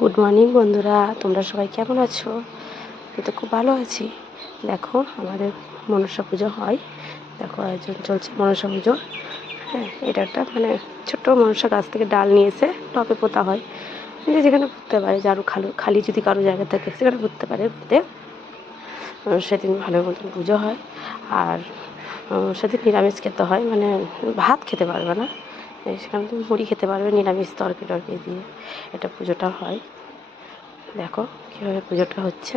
Good morning বন্ধুরা, তোমরা সবাই কেমন আছো? আমি তো খুব ভালো আছি। দেখো আমাদের মনসা পুজো হয়, দেখো আয়োজন চলছে মনসা পুজো। হ্যাঁ, এটা একটা মানে ছোট্ট মনসা গাছ থেকে ডাল নিয়ে এসে টবে পোতা হয়, যে যেখানে পুঁততে পারে, যারও খালি যদি কারো জায়গা থাকে সেখানে পুঁততে পারে। পুঁতে সেদিন ভালো মতন পুজো হয়। আর সেদিন নিরামিষ খেতে হয়, মানে ভাত খেতে পারবে না, সেখানে তুমি মুড়ি খেতে পারবে নিরামিষ তরকারি টরকারি দিয়ে। এটা পুজোটা হয়। দেখো কীভাবে পুজোটা হচ্ছে।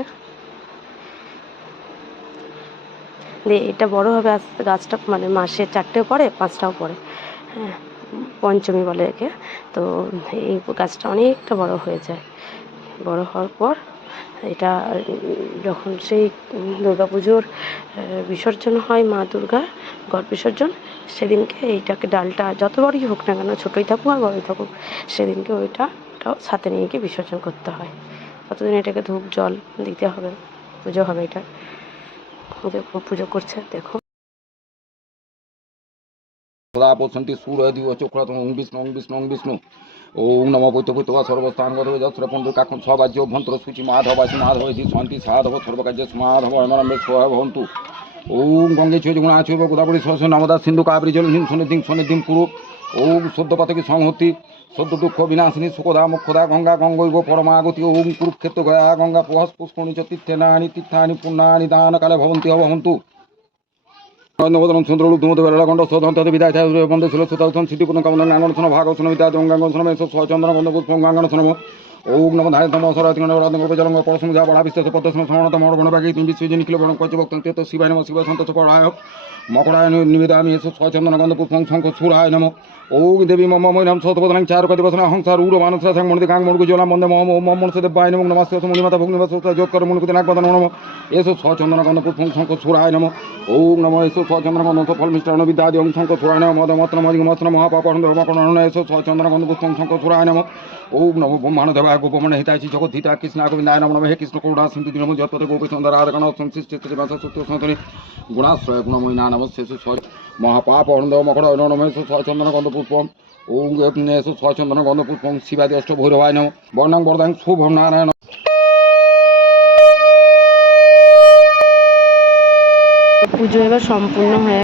দিয়ে এটা বড় হবে আস্তে আস্তে, গাছটা মানে মাসে 4টেও পড়ে 5টাও পড়ে। হ্যাঁ, পঞ্চমী বলে একে। তো এই গাছটা অনেকটা বড় হয়ে যায়। বড় হওয়ার পর এটা যখন সেই দুর্গা পুজোর বিসর্জন হয়, মা দুর্গার ঘট বিসর্জন, সেদিনকে এইটাকে ডালটা যত বড়ই হোক না কেন, ছোটোই থাকুক আর বড়ই থাকুক, সেদিনকে ওইটাও সাথে নিয়ে গিয়ে বিসর্জন করতে হয়। কতদিন এটাকে ধূপ জল দিতে হবে, পুজো হবে। এটা পুজো করছে দেখো। সদাপসন্তি সুরদিব চক্রতম বিষ্ণু বিষ্ণু বিষ্ণু ওম নম বৈদ্যভূতবা সর্বস্থানগত যত্র পুণ্ডরিকাক্ষং স্ববাজ্য অভ্যন্তর সূচি মাধবাসী মাধবী শান্তি সাধব সর্বকার্য সমাধব অমরম্বে স্বয় ভবন্তু। ওম গঙ্গে চৈগুণা চৈব গোদাবরী সহস্র নর্মদা সিন্ধু কাবেরী জলধিম সন্নিধিম কুরু। ওম সদ্য পাতকি সংহতি সদ্য দুঃখ বিনাশিনী সুখদা মুখদা গঙ্গা গঙ্গৈব পরমাগতি। ওম কুরুক্ষেত্র গয়া গঙ্গা প্রহস পুষ্করণী চ তীর্থেনানি তীর্থানি পুণ্যানি দানকালে ভবন্তি ভবন্তু। নবদন সুন্দর উদ্যমত বেলাগণ্ড সদন্ত বিদায় বন্ধু ছিল সুতাউন সিদ্ধিপূর্ণ কামন গাঙ্গন ভাগন বিদ্যা গঙ্গাঙ্গন সচন্দ্র গন্ধ গঙ্গাঙ্গন শোনব। ওম নম ধায় তম সরাজঙ্গ পরশমা বড়া বিশ্বাস পদ্ম সমত মরগণ বাকি তুমি বিশ্বজি নিখিল বরং কচ ভক্ত শিবায় নম শিব সন্তোষ পড়ায়ক মকরায় নিবেদামি ছয়চন্দন গন্ধ পুষ্পং শঙ্খ সুরায় নম। ওম দেবী মম মৈনাম শতপদনাং চার কতি বসনা হংসার উড় মানুষ মন্দির গাং মর্গু জলা মন্দে মম মম দেবায় নম নমস্তে মুনিমাতা ভগ্নিবাস যোৎকর মুনিকুতি নাগবদন নম। এসো ছয়চন্দন গন্ধ পুষ্পং শঙ্খ সুরায় নম। ওম নম এসো ছয়চন্দ্র গন্ধ ফল মিষ্টান্ন বিদ্যাদি ওম শঙ্খ সুরায় নম মদ মত্র মজিগ মস্ত্র মহাপাপ হরণ এসো ছয়চন্দ্র গন্ধ পুষ্পং শঙ্খ সুরায় নম। ওম নম ব্রহ্মাণ্ড দেবায় গোপমনে হিতাইছি জগৎ হিতা কৃষ্ণ গোবিন্দায় নম নম। হে কৃষ্ণ করুণা সিন্ধু দীনবন্ধু জগৎপতে গোপীচন্দ্র রাধাকান্ত সংশ্লিষ্ট সন্তনি গুণাশ্রয় গুণময়ী না নমস্তে মহাপাপ অরন্দ মকর নম। এসো ছয়চন্দন গন্ধ পুষ্পম ওম এসো ছয়চন্দন গন্ধ পুষ্পম শিবাদি অষ্ট ভৈরবায় নম। বর্ণাং বরদাং শুভম নারায়ণ। পুজো এবার সম্পূর্ণ হয়ে